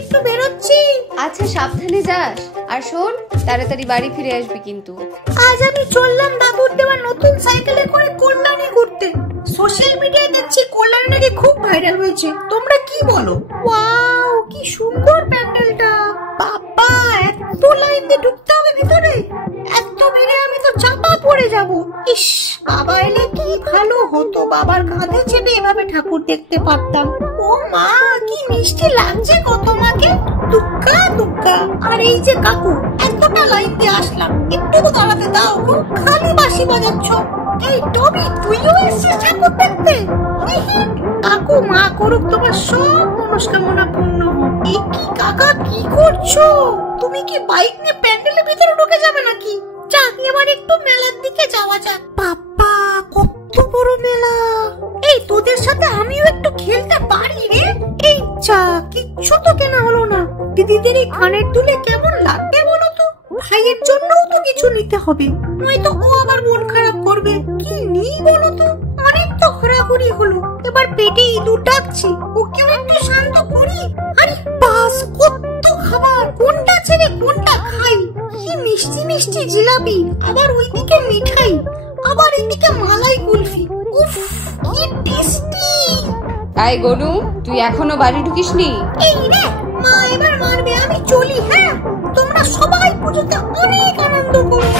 একটু বেরোচ্ছি। আচ্ছা সাবধানে যাস, আর শোন তাড়াতাড়ি বাড়ি ফিরে আসবি কিন্তু। আজ আমি চললাম বাবুর দেওয়া নতুন সাইকেলে করে কল্যাণী ঘুরতে। সোশ্যাল মিডিয়ায় দেখছি কল্যাণী নাকি খুব ভাইরাল হয়েছে, তোমরা কি বলো? ওয়াও, কি সুন্দর প্যান্ডেলটা! বাবা, এত লাইন দিয়ে ঢুকতে হবে ভিতরে? এত ভিড়ে আমি তো চাপা পড়ে যাব। ইস, বাবা এলে কি ভালো হতো, বাবার কাঁধে চেপে এভাবে ঠাকুর দেখতে পারতাম। ও মা, কি মিষ্টি লাগছে গো তোমাকে। দুক্কা দুক্কা। আর এই যে কাকু, এতটা লাইন দিয়ে আসলাম, একটু তো দাঁড়াতে দাও গো, খালি বাঁশি বাজাচ্ছ। এই টমি, তুইও এসেছিস ঠাকুর দেখতে? কাকু, মা করুক তোমার সব মনস্কামনা পূর্ণ হোক। এই কি কাকা, কি করছো? তুমি কি বাইক নিয়ে প্যান্ডেলের ভিতরে ঢুকে যাবে নাকি? যা, এবার একটু মেলার দিকে যাওয়া যাক। বাবা, কত বড় মেলা! এই তোদের সাথে আমিও একটু খেলতে পারি রে? এই যা, কিচ্ছু তো কেনা হলো না। দিদিদের এই কানের দুলে কেমন লাগবে বলো তো? ভাইয়ের জন্যও তো কিছু নিতে হবে, নয়তো ও আবার মন খারাপ করবে। কি নিই বলো তো? অনেক তো ঘোরাঘুরি হলো, এবার পেটে ইঁদুর ডাকছে, ওকেও একটু শান্ত করি। আরে বাস, কত খাবার, কোনটা ছেড়ে কোনটা খাই? কি মিষ্টি মিষ্টি জিলাপি, আবার ওইদিকে মিঠাই, আবার এদিকে মালাই কুলফি। উফ, কি টেস্টি! তাই গনু, তুই এখনো বাড়ি ঢুকিসনি? এই রে, মা এবার মারবে, আমি চলি। হ্যাঁ, তোমরা সবাই পুজোতে অনেক আনন্দ করো।